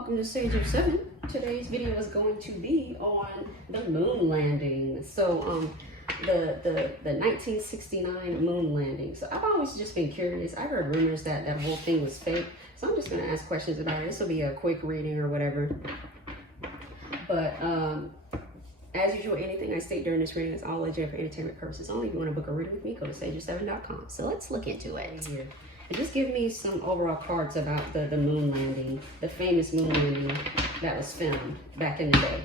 welcome to Stage of 7. Today's video is going to be on the moon landing. So the 1969 moon landing. So I've always just been curious. I heard rumors that that whole thing was fake. So I'm just going to ask questions about it. This will be a quick reading or whatever. But as usual, anything I state during this reading is all legit for entertainment purposes only. If you want to book a reading with me, go to stager7.com. So let's look into it here. And just give me some overall cards about the moon landing, the famous moon landing that was filmed back in the day.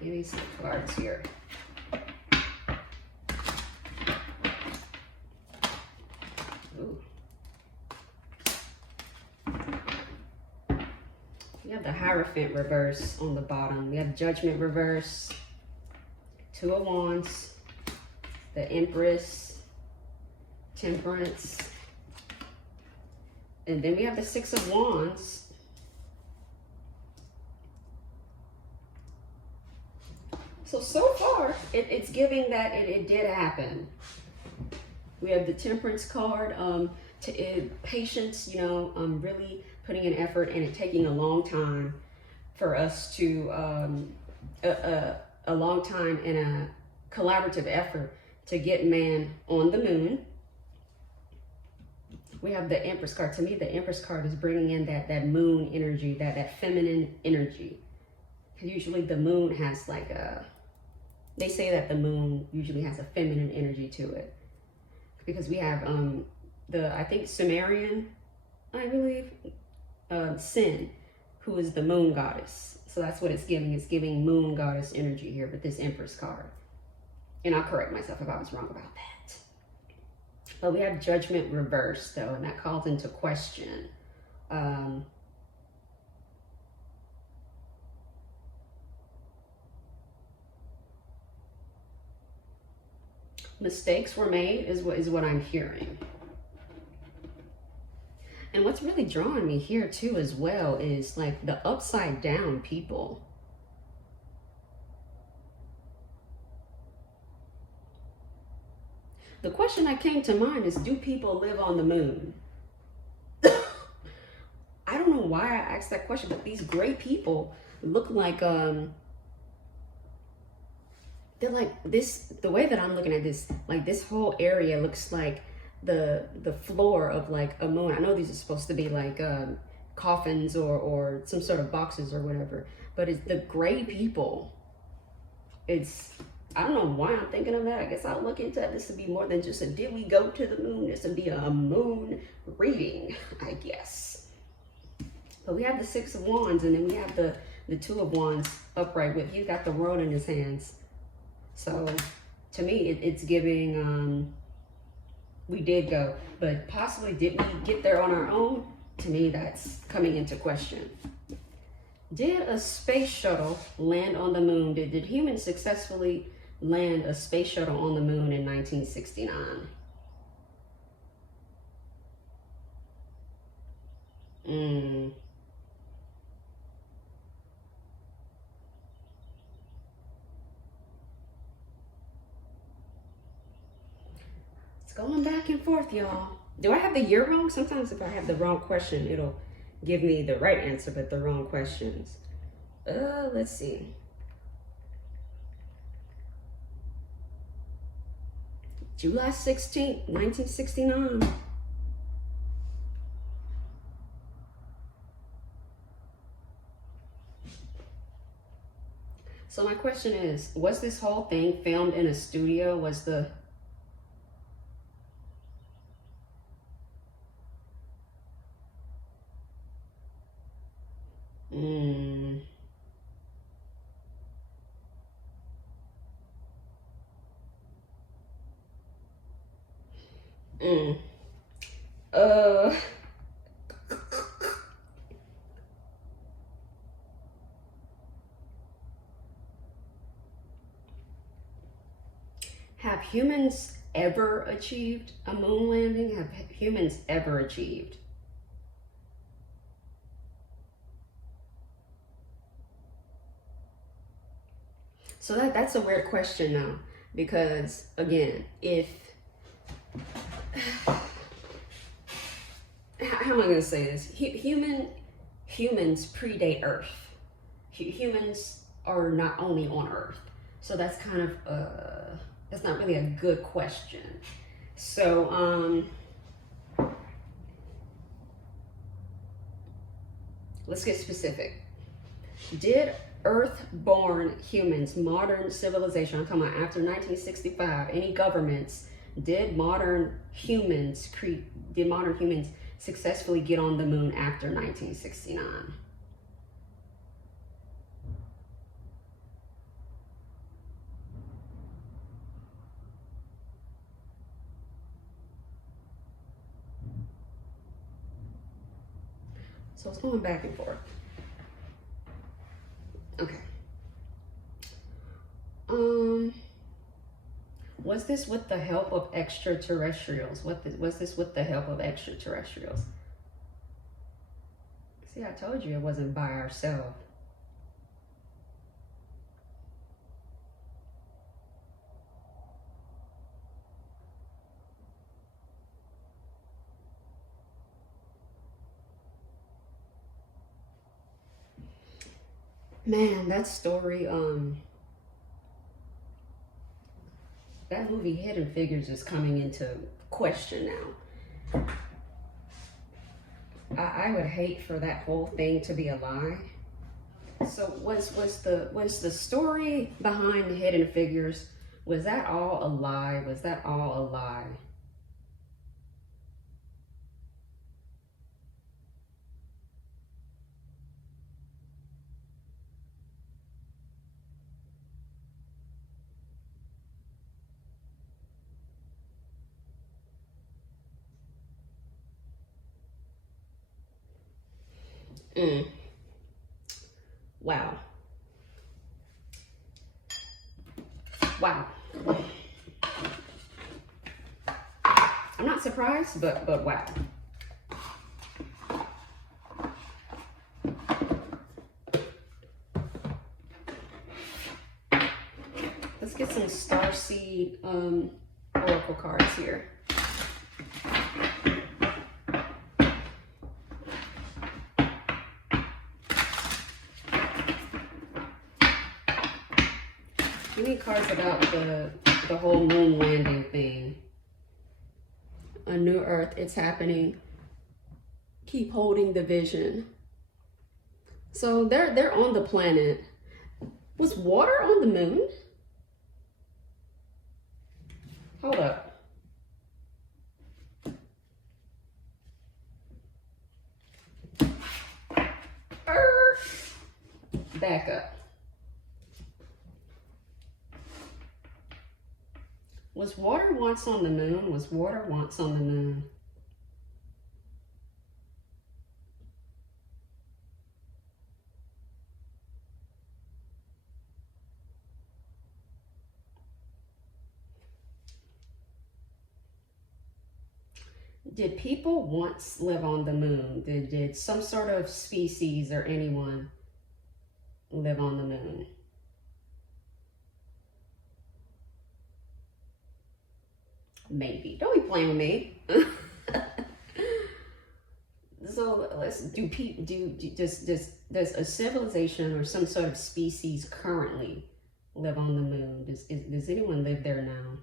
Give me some cards here. Ooh. We have the Hierophant reverse on the bottom. We have Judgment reverse, Two of Wands, the Empress, Temperance, and then we have the Six of Wands. So far, it's giving that it did happen. We have the Temperance card, patience, you know, really putting in effort and it taking a long time for us to, a long time and a collaborative effort to get man on the moon. We have the Empress card. To me, the Empress card is bringing in that moon energy, that feminine energy. Because usually the moon has like they say that the moon usually has a feminine energy to it. Because we have I think Sumerian, I believe, Sin, who is the moon goddess. So that's what it's giving. It's giving moon goddess energy here with this Empress card. And I'll correct myself if I was wrong about that. But we have Judgment reversed, though, and that calls into question. Mistakes were made is what I'm hearing. And what's really drawing me here, too, as well, is like the upside down people. The question that came to mind is, do people live on the moon? I don't know why I asked that question, but these gray people look like, they're like this, the way that I'm looking at this, like this whole area looks like the floor of like a moon. I know these are supposed to be like coffins or some sort of boxes or whatever, but it's the gray people. I don't know why I'm thinking of that. I guess I'll look into that. This would be more than just a did we go to the moon? This would be a moon reading, I guess. But we have the Six of Wands, and then we have the Two of Wands upright with, he's got the world in his hands. So to me, it's giving, we did go, but possibly did we get there on our own? To me, that's coming into question. Did a space shuttle land on the moon? Did humans successfully land a space shuttle on the moon in 1969? It's going back and forth, y'all. Do I have the year wrong? Sometimes if I have the wrong question, it'll give me the right answer, but the wrong questions. Let's see. July 16th, 1969. So my question is, was this whole thing filmed in a studio? Was the... Have humans ever achieved a moon landing? Have humans ever achieved? So that's a weird question now, because again, if how am I going to say this? Humans predate Earth. Humans are not only on Earth, so that's kind of that's not really a good question. So let's get specific. Did Earth-born humans, modern civilization, I'm talking about after 1965, any governments, did modern humans successfully get on the moon after 1969? So it's going back and forth. Okay. Was this with the help of extraterrestrials? Was this with the help of extraterrestrials? See, I told you it wasn't by ourselves. Man, that story, that movie Hidden Figures is coming into question now. I would hate for that whole thing to be a lie. So was the story behind Hidden Figures, was that all a lie? Was that all a lie? Mm. Wow. Wow. I'm not surprised, but wow. Let's get some Starseed oracle cards here. We need cards about the whole moon landing thing. A new Earth, it's happening. Keep holding the vision. So they're on the planet. Was water on the moon? Hold up. Back up. Was water once on the moon? Was water once on the moon? Did people once live on the moon? Did some sort of species or anyone live on the moon? Maybe. Don't be playing with me. So let's does a civilization or some sort of species currently live on the moon? Does anyone live there now?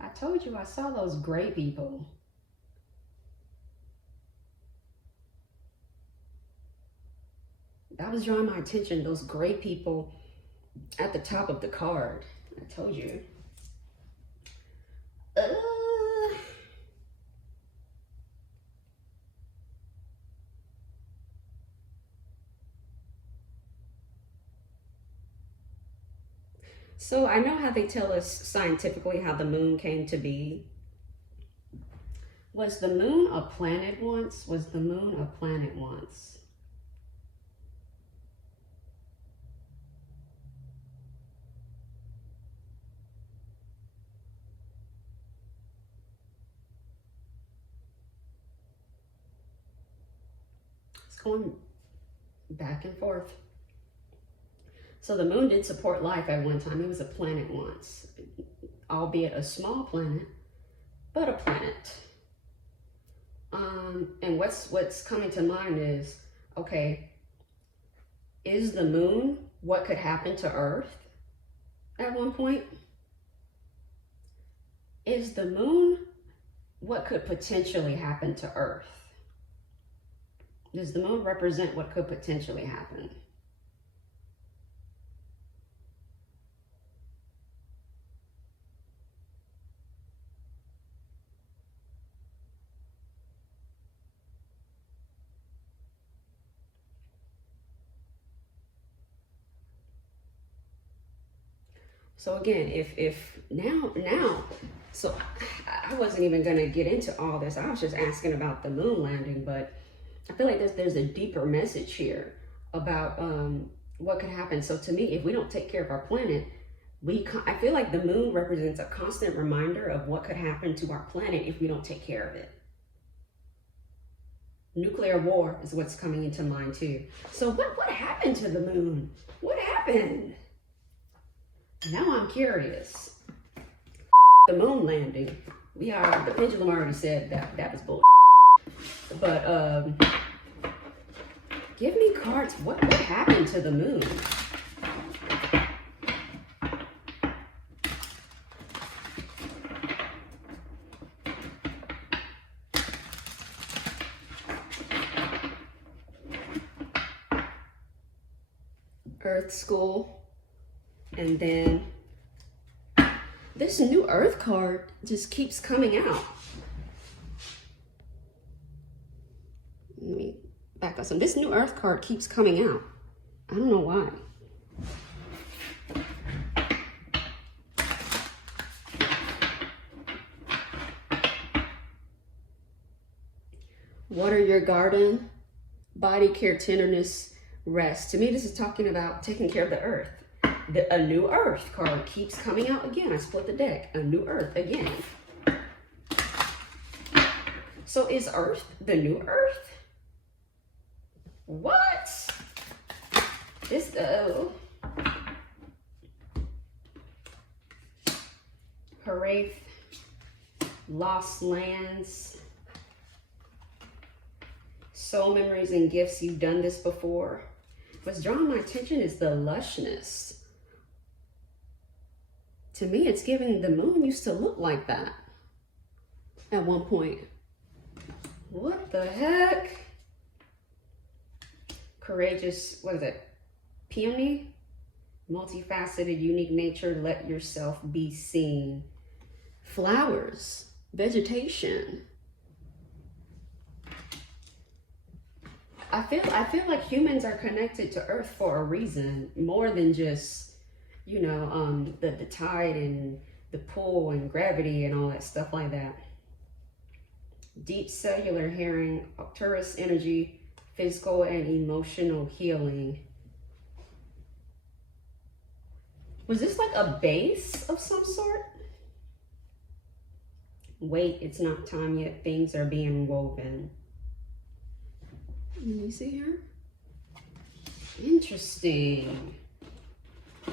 I told you I saw those gray people. That was drawing my attention, those gray people at the top of the card. I told you. So I know how they tell us scientifically how the moon came to be. Was the moon a planet once? Was the moon a planet once? It's going back and forth. So the moon did support life at one time. It was a planet once, albeit a small planet, but a planet. And what's coming to mind is, okay, is the moon what could happen to Earth at one point? Is the moon what could potentially happen to Earth? Does the moon represent what could potentially happen? So again, if now, so I wasn't even gonna get into all this. I was just asking about the moon landing, but I feel like there's a deeper message here about what could happen. So to me, if we don't take care of our planet, I feel like the moon represents a constant reminder of what could happen to our planet if we don't take care of it. Nuclear war is what's coming into mind too. So what happened to the moon? What happened? Now I'm curious. The moon landing. The pendulum already said that was bull. But give me cards. What happened to the moon? Earth School. And then this new Earth card just keeps coming out. Let me back up some. This new Earth card keeps coming out. I don't know why. Water your garden, body care, tenderness, rest. To me, this is talking about taking care of the earth. A new Earth card keeps coming out again. I split the deck. A new Earth again. So is Earth the new Earth? What? This, Harath, lost lands, soul memories and gifts. You've done this before. What's drawing my attention is the lushness. To me, it's giving the moon used to look like that at one point. What the heck? Courageous, what is it? Peony? Multifaceted, unique nature, let yourself be seen. Flowers, vegetation. I feel like humans are connected to Earth for a reason, more than just, you know, the tide and the pull and gravity and all that stuff like that. Deep cellular hearing, Arcturus energy, physical and emotional healing. Was this like a base of some sort? Wait, it's not time yet. Things are being woven. Let me see here. Interesting.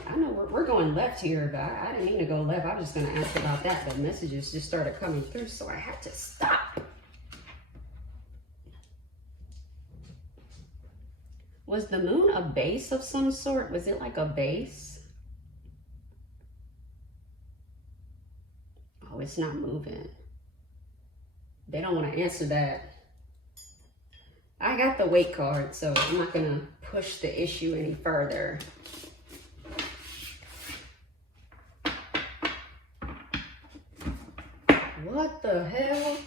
I know we're going left here, but I didn't mean to go left. I was just going to ask about that. The messages just started coming through, so I had to stop. Was the moon a base of some sort? Was it like a base? Oh, it's not moving. They don't want to answer that. I got the wait card, so I'm not going to push the issue any further. What the hell?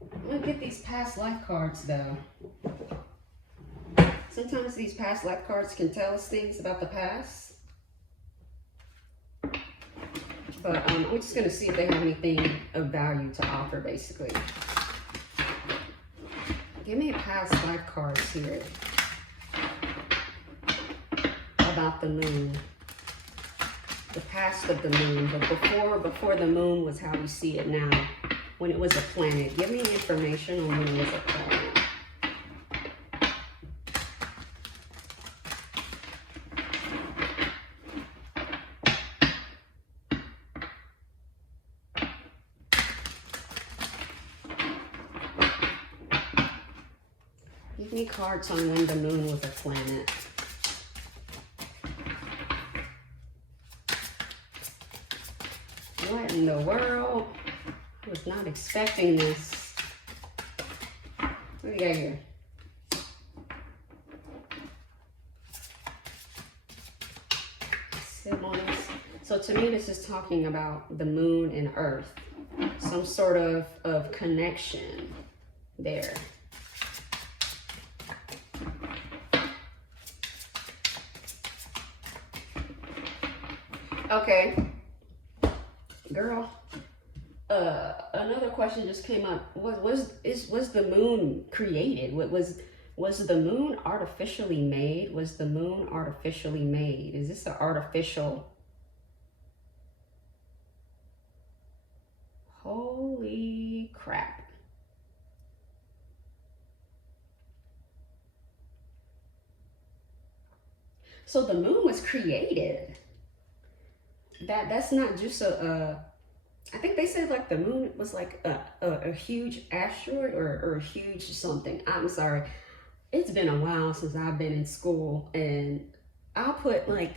I'm going to get these past life cards, though. Sometimes these past life cards can tell us things about the past. But I'm just going to see if they have anything of value to offer, basically. Give me a past life cards here about the moon. The past of the moon, but before the moon was how we see it now, when it was a planet. Give me information on when it was a planet. me cards on when the moon was a planet. What in the world? I was not expecting this. What do we got here? Siblings. So to me, this is talking about the moon and earth. Some sort of connection there. Okay. Girl, another question just came up. Was the moon created? Was the moon artificially made? Was the moon artificially made? Is this an artificial? Holy crap. So the moon was created. That's not just I think they said like the moon was like a huge asteroid or a huge something. I'm sorry. It's been a while since I've been in school, and I'll put like,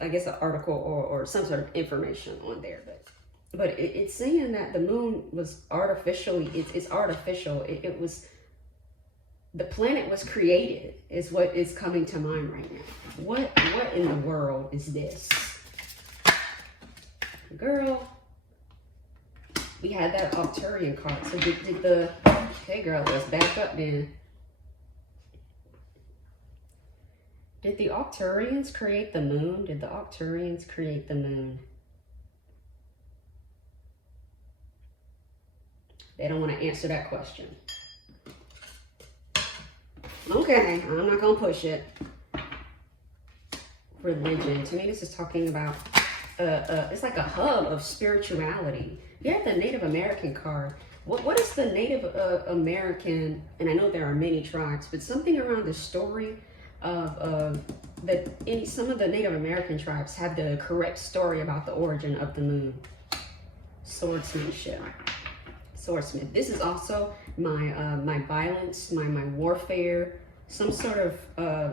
I guess an article or some sort of information on there, but it's saying that the moon was artificially, it's artificial. It was, the planet was created is what is coming to mind right now. What in the world is this? Girl, we had that Octurian card. So did the, okay girl, let's back up then. Did the Octurians create the moon? Did the Octurians create the moon? They don't want to answer that question. Okay, I'm not gonna push it. Religion, to me this is talking about it's like a hub of spirituality. You have the Native American card. What is the Native American, and I know there are many tribes, but something around the story of that some of the Native American tribes have the correct story about the origin of the moon. Swordsmanship. Swordsmith. This is also my violence, my warfare, some sort of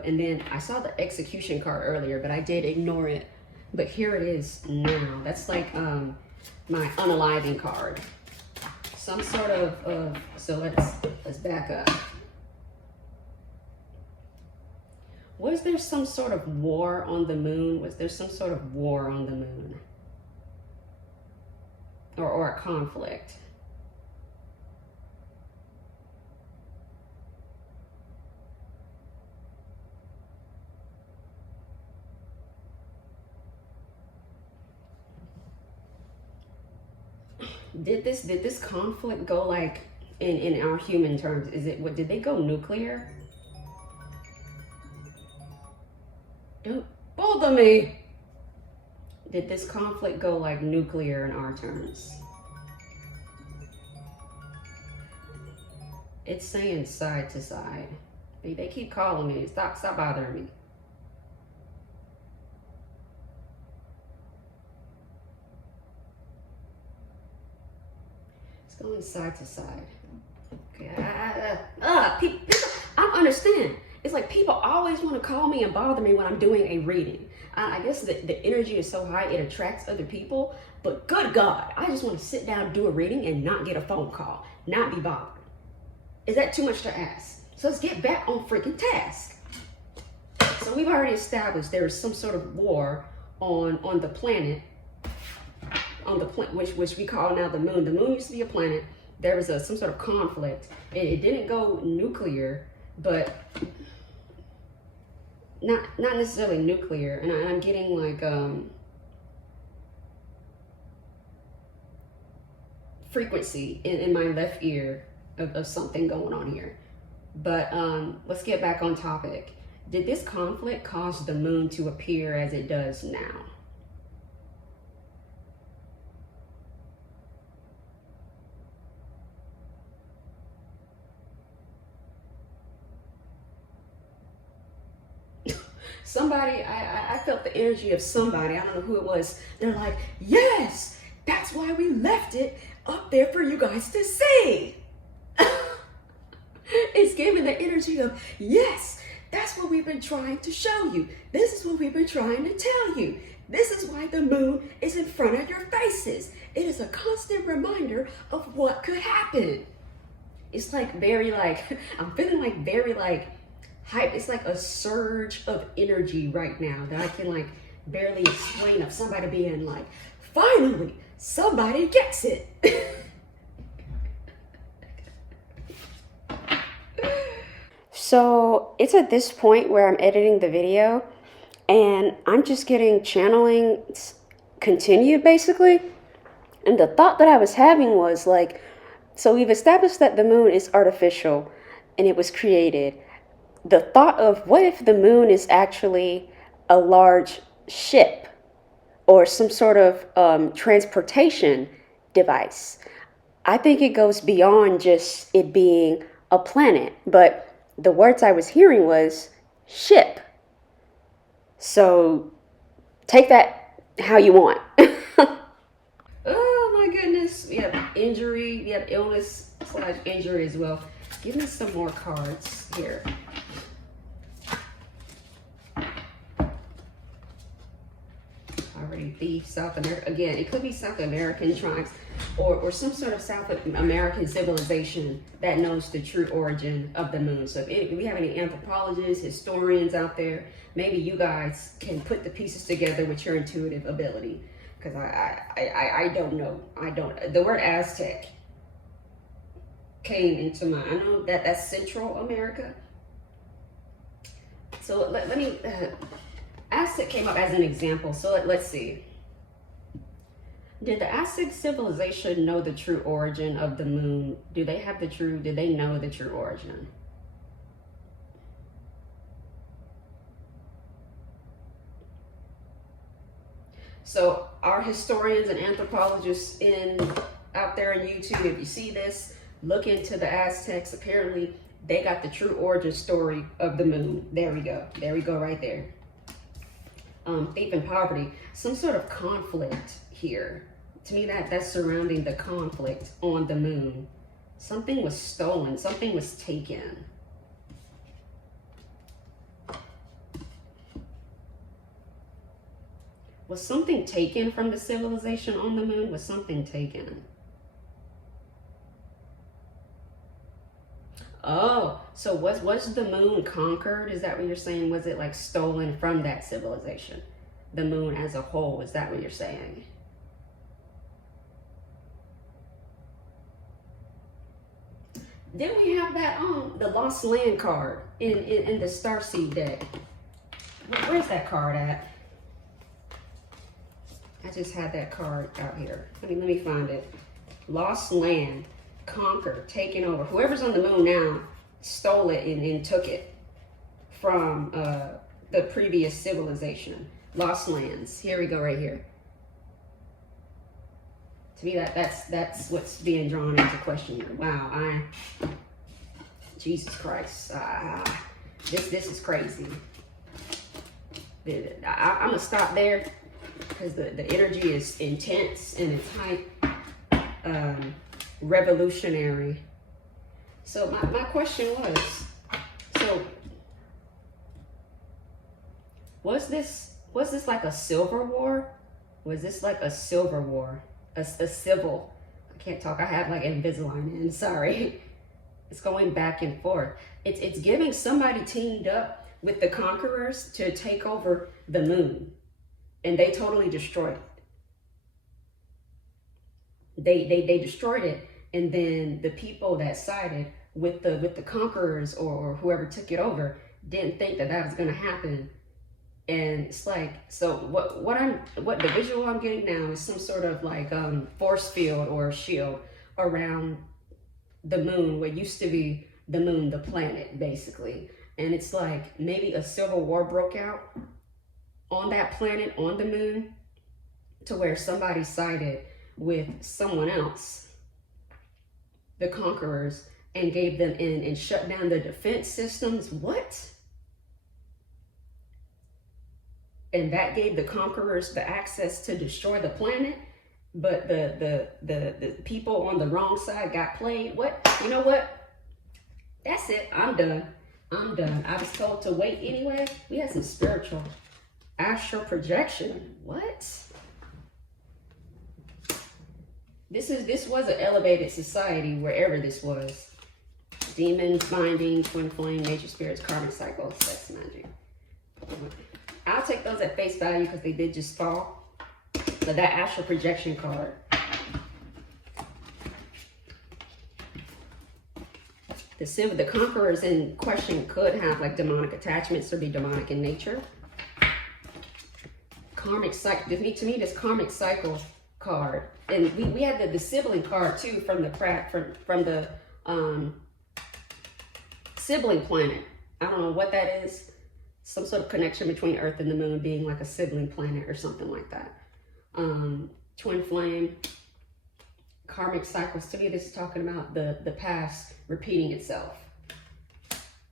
and then I saw the execution card earlier, but I did ignore it. But here it is now. That's like my unaliving card. Some sort of so let's back up. Was there some sort of war on the moon? Was there some sort of war on the moon? Or a conflict? Did this conflict go like in our human terms? Did they go nuclear? Don't bother me. Did this conflict go like nuclear in our terms? It's saying side to side. They keep calling me. Stop bothering me. It's going side to side. Okay. People, I don't understand. It's like people always want to call me and bother me when I'm doing a reading. I guess the energy is so high, it attracts other people. But good God, I just want to sit down, do a reading, and not get a phone call, not be bothered. Is that too much to ask? So let's get back on freaking task. So we've already established there is some sort of war on the planet, which we call now the moon. The moon used to be a planet. There was some sort of conflict. It didn't go nuclear, but not necessarily nuclear. And I'm getting like frequency in my left ear of something going on here. But let's get back on topic. Did this conflict cause the moon to appear as it does now? Somebody, I felt the energy of somebody, I don't know who it was. They're like, yes, that's why we left it up there for you guys to see. It's giving the energy of, yes, that's what we've been trying to show you. This is what we've been trying to tell you. This is why the moon is in front of your faces. It is a constant reminder of what could happen. It's like very like, I'm feeling like very like hype. It's like a surge of energy right now that I can like barely explain, of somebody being like, finally, somebody gets it. So it's at this point where I'm editing the video and I'm just getting channeling continued basically. And the thought that I was having was like, so we've established that the moon is artificial and it was created. The thought of what if the moon is actually a large ship or some sort of transportation device. I think it goes beyond just it being a planet, but the words I was hearing was ship. So take that how you want. Oh my goodness. We have injury, we have illness / injury as well. Give me some more cards here. Already thief, South America. Again, it could be South American tribes or some sort of South American civilization that knows the true origin of the moon. So if we have any anthropologists, historians out there, maybe you guys can put the pieces together with your intuitive ability. Because I don't know. The word Aztec came into mind. I know that that's Central America. So let me, Aztec came up as an example. So let's see. Did the Aztec civilization know the true origin of the moon? Did they know the true origin? So our historians and anthropologists out there on YouTube, if you see this, look into the Aztecs. Apparently they got the true origin story of the moon. There we go. There we go right there. Thief and poverty, some sort of conflict here. To me, that's surrounding the conflict on the moon. Something was stolen, something was taken. Was something taken from the civilization on the moon? Was something taken? Oh, so was the moon conquered? Is that what you're saying? Was it like stolen from that civilization? The moon as a whole, is that what you're saying? Then we have that the Lost Land card in the Starseed deck. Where's that card at? I just had that card out here. Let me find it. Lost Land, conquered, taken over. Whoever's on the moon now stole it and took it from the previous civilization. Lost Lands. Here we go, right here. To me, that's what's being drawn into question here. Wow, Jesus Christ, this is crazy. I'm gonna stop there because the energy is intense and it's hype, revolutionary. So my question was this like a silver war? Was this like a silver war? A civil, I can't talk, I have like Invisalign in, sorry. It's going back and forth. It's giving somebody teamed up with the conquerors to take over the moon, and they totally destroyed it. They destroyed it, and then the people that sided with the conquerors or whoever took it over didn't think that was gonna happen. And it's like, so what the visual I'm getting now is some sort of like force field or shield around the moon, what used to be the moon, the planet, basically. And it's like maybe a civil war broke out on that planet, on the moon, to where somebody sided with someone else, the conquerors, and gave them in and shut down the defense systems. What? And that gave the conquerors the access to destroy the planet, but the people on the wrong side got played. What? You know what? That's it. I'm done. I'm done. I was told to wait anyway. We had some spiritual astral projection. What? This was an elevated society wherever this was. Demons, binding, twin flame, nature spirits, karmic cycles, sex magic. I'll take those at face value because they did just fall. But that astral projection card. The conquerors in question could have like demonic attachments or be demonic in nature. Karmic cycle. To me, this karmic cycle card, and we had the sibling card too from the sibling planet. I don't know what that is. Some sort of connection between Earth and the Moon being like a sibling planet or something like that. Twin flame. Karmic cycles, to me, this is talking about the past repeating itself.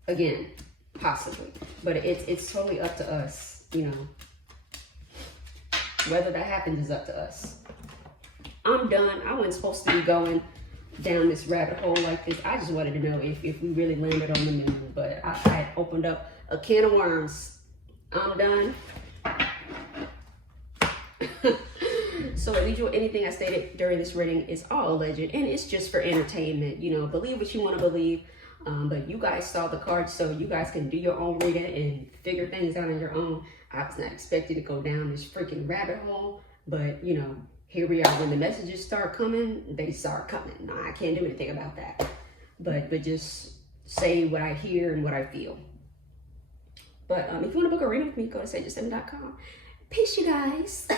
Again, possibly. But it's totally up to us, you know. Whether that happens is up to us. I'm done. I wasn't supposed to be going down this rabbit hole like this. I just wanted to know if we really landed on the moon. But I had opened up a can of worms. I'm done. So anything I stated during this reading is all alleged, and it's just for entertainment. You know, believe what you want to believe. But you guys saw the cards, so you guys can do your own reading and figure things out on your own. I was not expecting to go down this freaking rabbit hole, but you know, here we are. When the messages start coming, they start coming. No, I can't do anything about that. But just say what I hear and what I feel. But if you want to book a reading with me, go to sageof7.com. Peace, you guys.